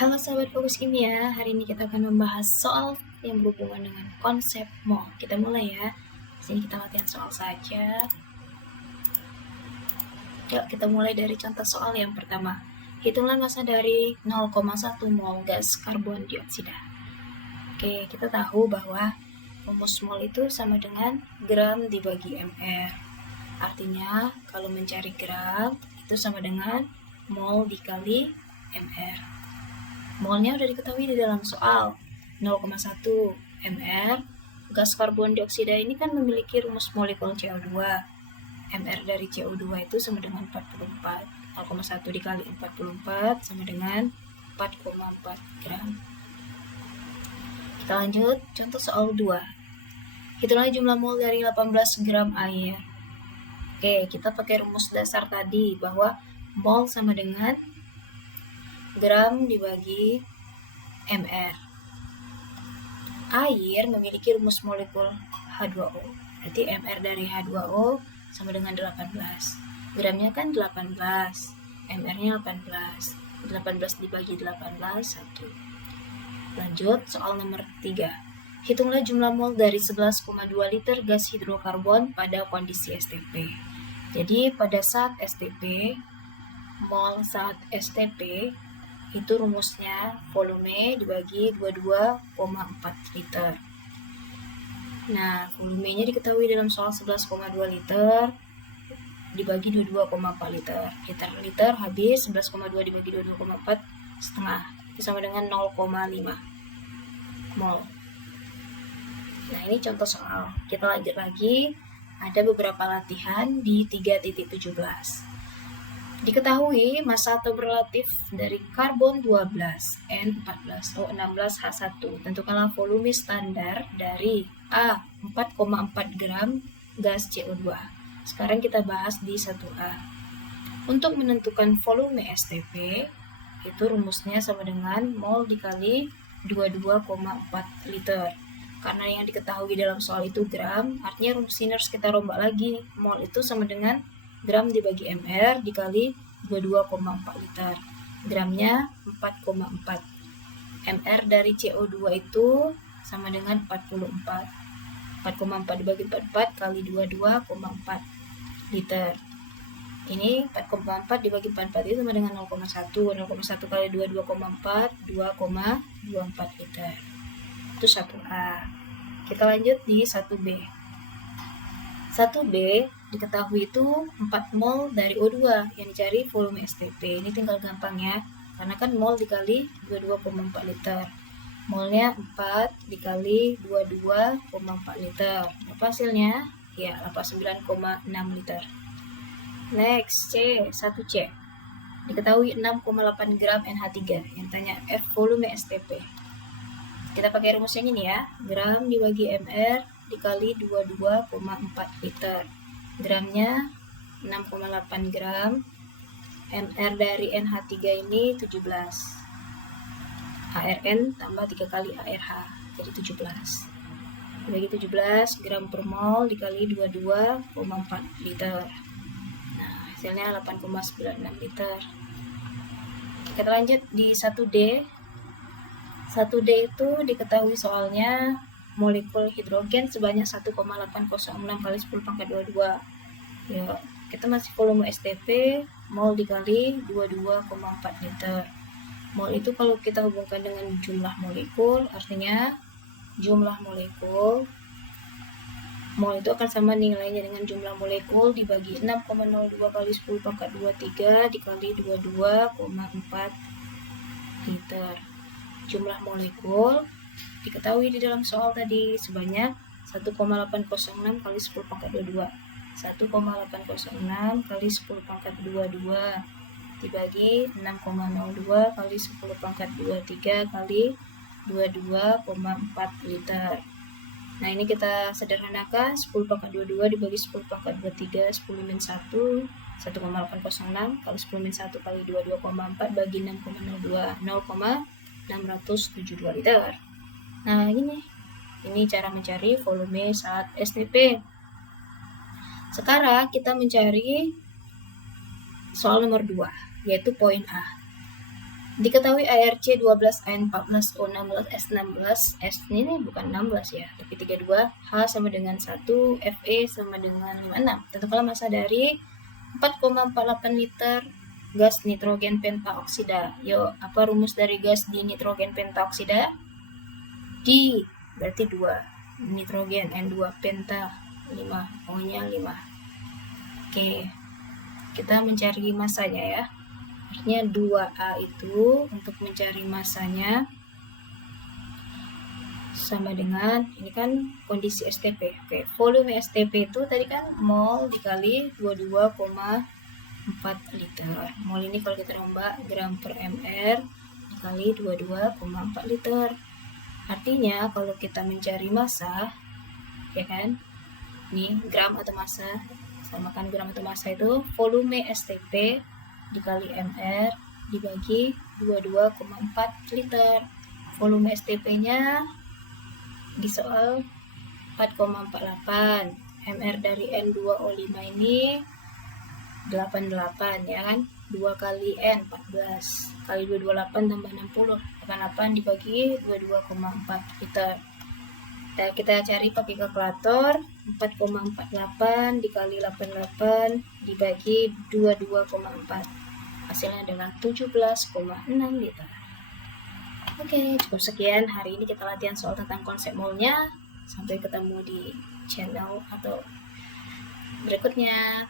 Halo sahabat Fokus Kimia, hari ini kita akan membahas soal yang berhubungan dengan konsep mol. Kita mulai ya. Sini kita latihan soal saja. Yuk kita mulai dari contoh soal yang pertama. Hitunglah massa dari 0,1 mol gas karbon dioksida. Oke, kita tahu bahwa rumus mol itu sama dengan gram dibagi mr. Artinya kalau mencari gram itu sama dengan mol dikali mr. Molnya udah diketahui di dalam soal 0,1 mr. Gas karbon dioksida ini kan memiliki rumus molekul CO2. Mr dari CO2 itu sama dengan 44. 0,1 dikali 44 sama dengan 4,4 gram. Kita lanjut contoh soal 2. Hitunglah jumlah mol dari 18 gram air. Oke, kita pakai rumus dasar tadi bahwa mol sama dengan gram dibagi mr. Air memiliki rumus molekul H2O. Berarti mr dari H2O sama dengan 18. Gramnya kan 18. mr-nya 18. 18 dibagi 18, 1. Lanjut soal nomor 3. Hitunglah jumlah mol dari 11,2 liter gas hidrokarbon pada kondisi STP. Jadi pada saat STP, mol saat STP itu rumusnya volume dibagi 22,4 liter. Nah, volumenya diketahui dalam soal 11,2 liter dibagi 22,4 liter. Liter habis 11,2 dibagi 22,4 setengah. Itu sama dengan 0,5 mol. Nah, ini contoh soal. Kita lanjut lagi. Ada beberapa latihan di 3.17. Diketahui massa atau relatif dari karbon 12, N14O16H1. Tentukanlah volume standar dari A 4,4 gram gas CO2. Sekarang kita bahas di 1A. Untuk menentukan volume STP, itu rumusnya sama dengan mol dikali 22,4 liter. Karena yang diketahui dalam soal itu gram, artinya rumus ini harus kita rombak lagi. Mol itu sama dengan gram dibagi mr dikali 22,4 liter. Gramnya 4,4. Mr dari CO2 itu sama dengan 44. 4,4 dibagi 44 kali 22,4 liter. Ini 4,4 dibagi 44 itu sama dengan 0,1. 0,1 kali 22,4, 2,24 liter. Itu 1A. Kita lanjut di 1B. 1B diketahui itu 4 mol dari O2 yang dicari volume STP. Ini tinggal gampang ya, karena kan mol dikali 22,4 liter. Molnya 4 dikali 22,4 liter. Apa hasilnya? Ya, 89,6 liter. Next, C1C. Diketahui 6,8 gram NH3. Yang tanya F volume STP. Kita pakai rumus yang ini ya. Gram dibagi mr dikali 22,4 liter. Gramnya 6,8 gram. Mr dari NH3 ini 17. ARN tambah 3 kali ARH. Jadi 17. Dibagi 17 gram per mol dikali 22,4 liter. Nah, hasilnya 8,96 liter. Kita lanjut di 1D. 1D itu diketahui soalnya molekul hidrogen sebanyak 1,806 kali 10 pangkat 22. Yuk, kita masih volume STP, mol dikali 22,4 liter. Mol itu kalau kita hubungkan dengan jumlah molekul, artinya jumlah molekul, mol itu akan sama nilainya dengan jumlah molekul dibagi 6,02 kali 10 pangkat 23 dikali 22,4 liter. Jumlah molekul diketahui di dalam soal tadi sebanyak 1,806 kali 10 pangkat 22. 1,806 kali 10 pangkat 22 dibagi 6,02 kali 10 pangkat 23 kali 22,4 liter. Nah, ini kita sederhanakan. 10 pangkat 22 dibagi 10 pangkat 23, 10 min 1, 1,806 kali 10 min 1 kali 22,4 bagi 6,02, 0,672 liter. Nah, ini cara mencari volume saat STP. Sekarang kita mencari soal nomor 2, yaitu poin A. Diketahui ARC 12, A14, O16, S16, S ini bukan 16 ya, tapi 32, H sama dengan 1, Fe sama dengan 56. Tentukanlah massa dari 4,48 liter gas nitrogen pentaoksida. Yuk, apa rumus dari gas di nitrogen pentaoksida? D berarti 2, nitrogen, N2 penta 5, O-nya 5. Oke, kita mencari massanya ya. Artinya 2A itu untuk mencari massanya sama dengan, ini kan kondisi STP. Oke, volume STP itu tadi kan mol dikali 22,4 liter. Mol ini kalau kita rombak gram per mr dikali 22,4 liter. Artinya kalau kita mencari massa, ya kan, ini gram atau massa, samakan gram atau massa itu volume STP dikali mr dibagi 22,4 liter. Volume STP-nya di soal 4,48, mr dari N2O5 ini 88 ya kan, 2 kali N 14 kali 228 tambah 60, 88 dibagi 22,4 liter. Nah, kita cari pakai kalkulator. 4,48 dikali 88 dibagi 22,4, hasilnya adalah 17,6 liter. Oke, cukup sekian hari ini kita latihan soal tentang konsep molnya. Sampai ketemu di channel atau berikutnya.